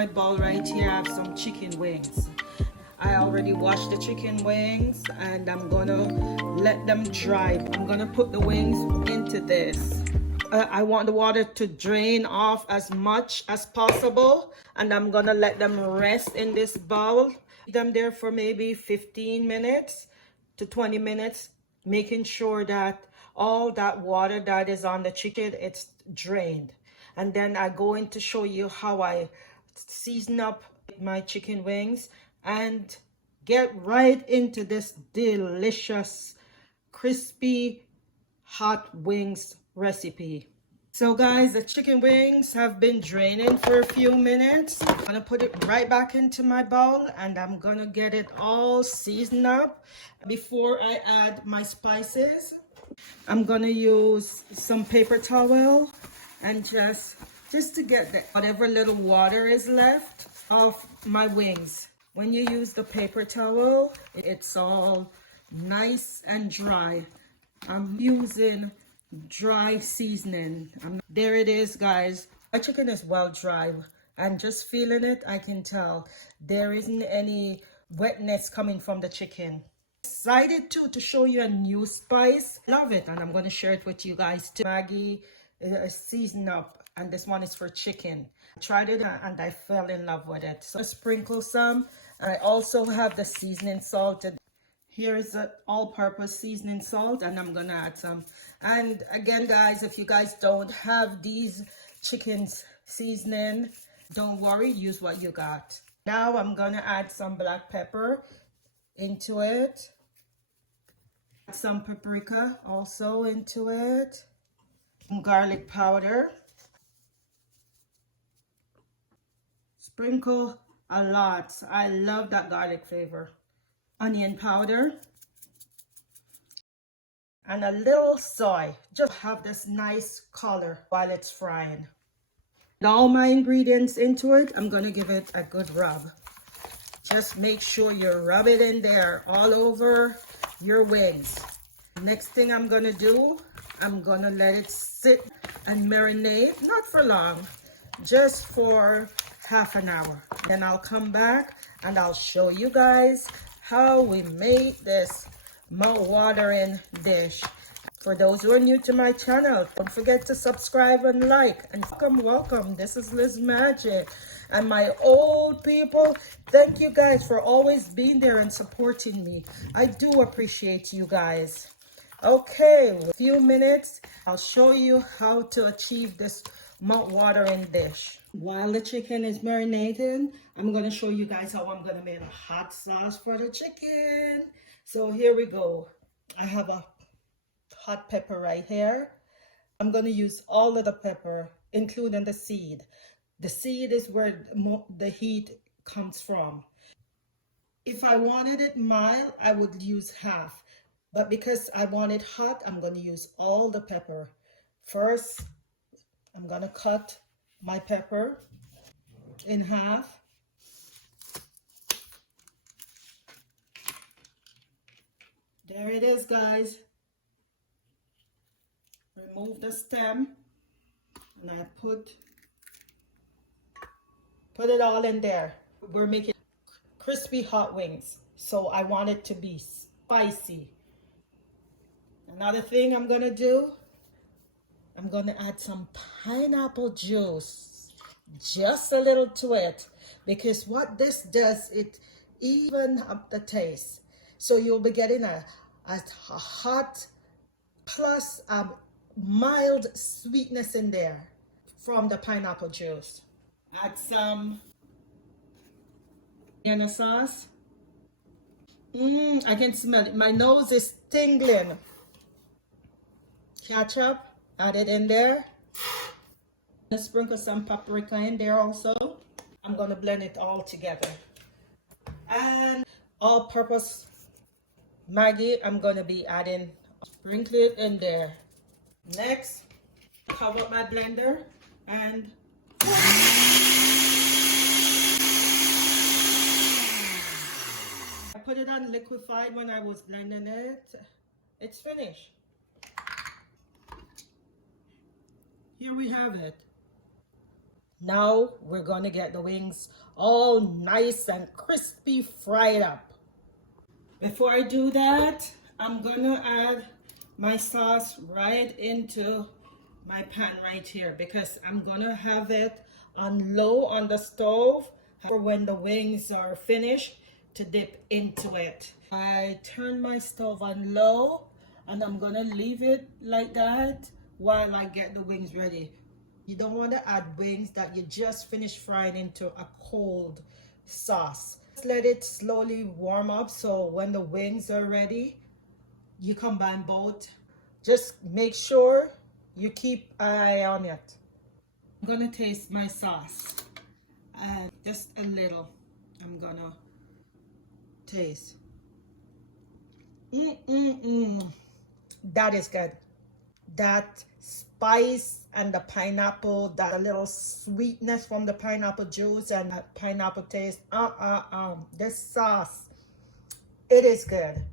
my bowl right here, I have some chicken wings. I already washed the chicken wings and I'm gonna let them dry. I'm gonna put the wings into this. I want the water to drain off as much as possible, and I'm gonna let them rest in this bowl. Leave them there for maybe 15 minutes to 20 minutes, making sure that all that water that is on the chicken, it's drained. And then I go in to show you how I season up my chicken wings and get right into this delicious crispy hot wings recipe. So guys, the chicken wings have been draining for a few minutes. I'm gonna put it right back into my bowl and I'm gonna get it all seasoned up. Before I add my spices, I'm gonna use some paper towel and just to get the whatever little water is left off my wings. When you use the paper towel, it's all nice and dry. I'm using dry seasoning. There it is, guys. My chicken is well dry, and just feeling it, I can tell there isn't any wetness coming from the chicken. Excited too to show you a new spice. Love it, and I'm going to share it with you guys too. Maggi season up, and this one is for chicken. I tried it and I fell in love with it. So sprinkle some. I also have the seasoning salt. Here is the all-purpose seasoning salt, and I'm gonna add some. And again, guys, if you guys don't have these chickens seasoning, don't worry, use what you got. Now I'm gonna add some black pepper into it. Add some paprika also into it. Some garlic powder. Sprinkle a lot. I love that garlic flavor. Onion powder. And a little soy. Just have this nice color while it's frying. All my ingredients into it, I'm going to give it a good rub. Just make sure you rub it in there all over your wings. Next thing I'm going to do, I'm going to let it sit and marinate, not for long, just for half an hour. Then I'll come back and I'll show you guys how we made this mouth-watering dish. For those who are new to my channel, don't forget to subscribe and like. And welcome. This is Lizmagic. And my old people, thank you guys for always being there and supporting me. I do appreciate you guys. Okay, a few minutes, I'll show you how to achieve this mouth-watering dish. While the chicken is marinating, I'm going to show you guys how I'm going to make a hot sauce for the chicken. So here we go. I have a hot pepper right here. I'm going to use all of the pepper, including the seed. The seed is where the heat comes from. If I wanted it mild, I would use half. But because I want it hot, I'm going to use all the pepper. First, I'm going to cut my pepper in half. There it is, guys. Remove the stem and I put it all in there. We're making crispy hot wings, so I want it to be spicy. Another thing I'm gonna do, I'm gonna add some pineapple juice, just a little to it, because what this does, it evens up the taste. So you'll be getting a hot plus a mild sweetness in there from the pineapple juice. Add some Vienna sauce. I can smell it. My nose is tingling. Ketchup, add it in there. And sprinkle some paprika in there also. I'm gonna blend it all together. And all-purpose Maggi, I'm gonna be adding, sprinkle it in there. Next, cover my blender and I put it on liquefied when I was blending it. It's finished. Here we have it. Now we're gonna get the wings all nice and crispy fried up. Before I do that, I'm gonna add my sauce right into my pan right here because I'm gonna have it on low on the stove for when the wings are finished to dip into it. I turn my stove on low and I'm gonna leave it like that while I get the wings ready. You don't want to add wings that you just finished frying into a cold sauce. Just let it slowly warm up so when the wings are ready, you combine both. Just make sure you keep an eye on it. I'm gonna taste my sauce and just a little. I'm gonna taste. That is good. That spice and the pineapple, that a little sweetness from the pineapple juice and that pineapple taste. This sauce, it is good.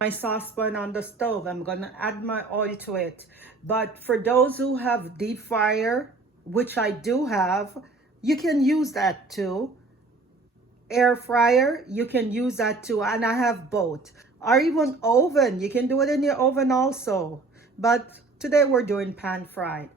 My saucepan on the stove, I'm gonna add my oil to it. But for those who have deep fryer, which I do have, you can use that too. Air fryer, you can use that too, and I have both. Or even oven, you can do it in your oven also. But today we're doing pan fried.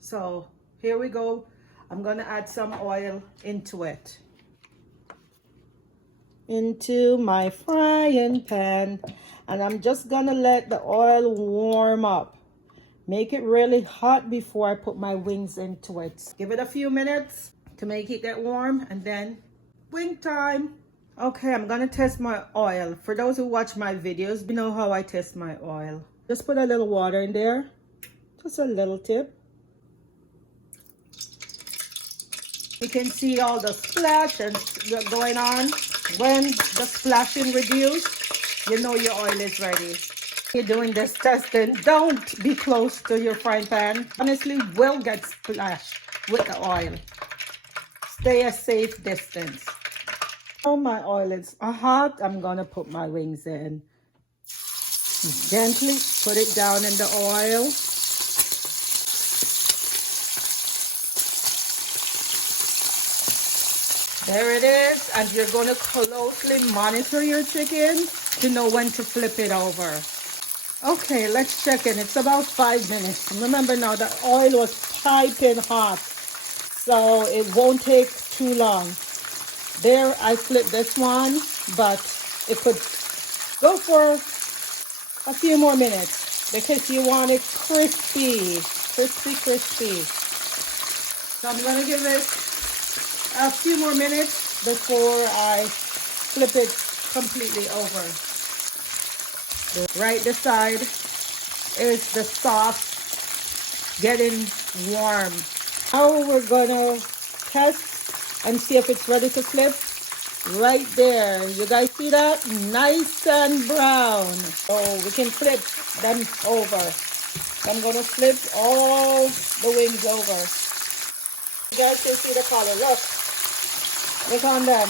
So here we go. I'm gonna add some oil into it. Into my frying pan, and I'm just gonna let the oil warm up. Make it really hot before I put my wings into it. Give it a few minutes to make it get warm, and then wing time. Okay, I'm gonna test my oil. For those who watch my videos, you know how I test my oil. Just put a little water in there, just a little tip. You can see all the splash and going on. When the splashing reduces, you know your oil is ready. You're doing this testing, don't be close to your frying pan. Honestly, will get splashed with the oil. Stay a safe distance. Oh, my oil is hot. I'm gonna put my wings in. Gently put it down in the oil. There it is, and you're gonna closely monitor your chicken to know when to flip it over. Okay, let's check in. It's about 5 minutes. Remember now, the oil was piping hot, so it won't take too long. There, I flipped this one, but it could go for a few more minutes because you want it crispy, crispy. So I'm gonna give it a few more minutes before I flip it completely over. Right this side is the sauce getting warm. Now we're gonna test and see if it's ready to flip. Right there, you guys see that? Nice and brown. So we can flip them over. So I'm gonna flip all the wings over. You guys can see the color. Look on them.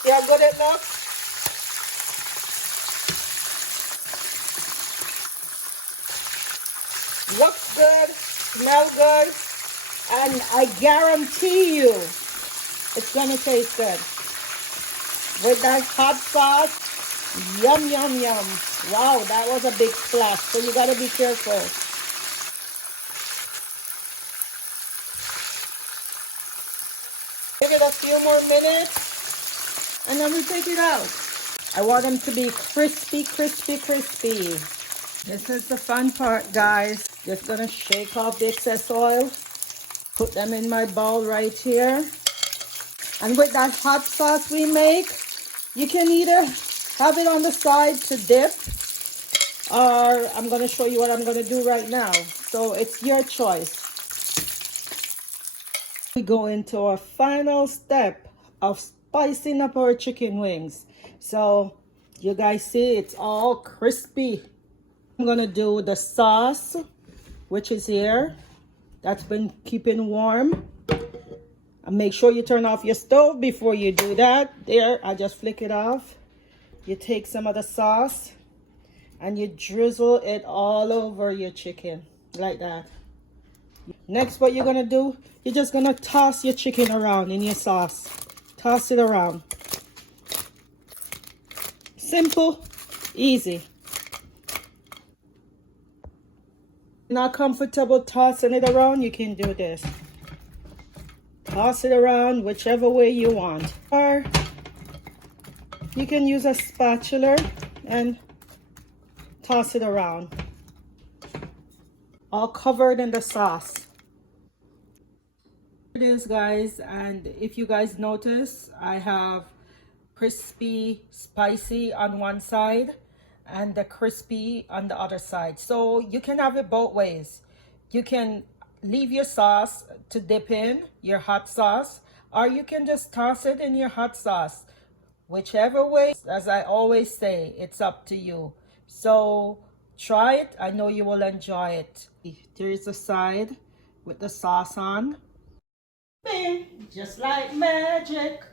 See how good it looks? Looks good, smell good, and I guarantee you it's gonna taste good. With that hot sauce, yum, yum, yum. Wow, that was a big splash, so you gotta be careful. Give it a few more minutes, and then we take it out. I want them to be crispy. This is the fun part, guys. Just gonna shake off the excess oil. Put them in my bowl right here. And with that hot sauce we make, you can either have it on the side to dip, or I'm gonna show you what I'm gonna do right now. So it's your choice. We go into our final step of spicing up our chicken wings. So you guys see it's all crispy. I'm gonna do the sauce, which is here. That's been keeping warm. And make sure you turn off your stove before you do that. There, I just flick it off. You take some of the sauce and you drizzle it all over your chicken like that. Next, what you're gonna do, you're just gonna toss your chicken around in your sauce. Toss it around. Simple, easy. Not comfortable tossing it around, you can do this. Toss it around whichever way you want. Or you can use a spatula and toss it around. All covered in the sauce. It is, guys, and if you guys notice, I have crispy spicy on one side and the crispy on the other side, so you can have it both ways. You can leave your sauce to dip in your hot sauce, or you can just toss it in your hot sauce. Whichever way, as I always say, it's up to you. So try it. I know you will enjoy it. There is a side with the sauce on. Bing, just like magic.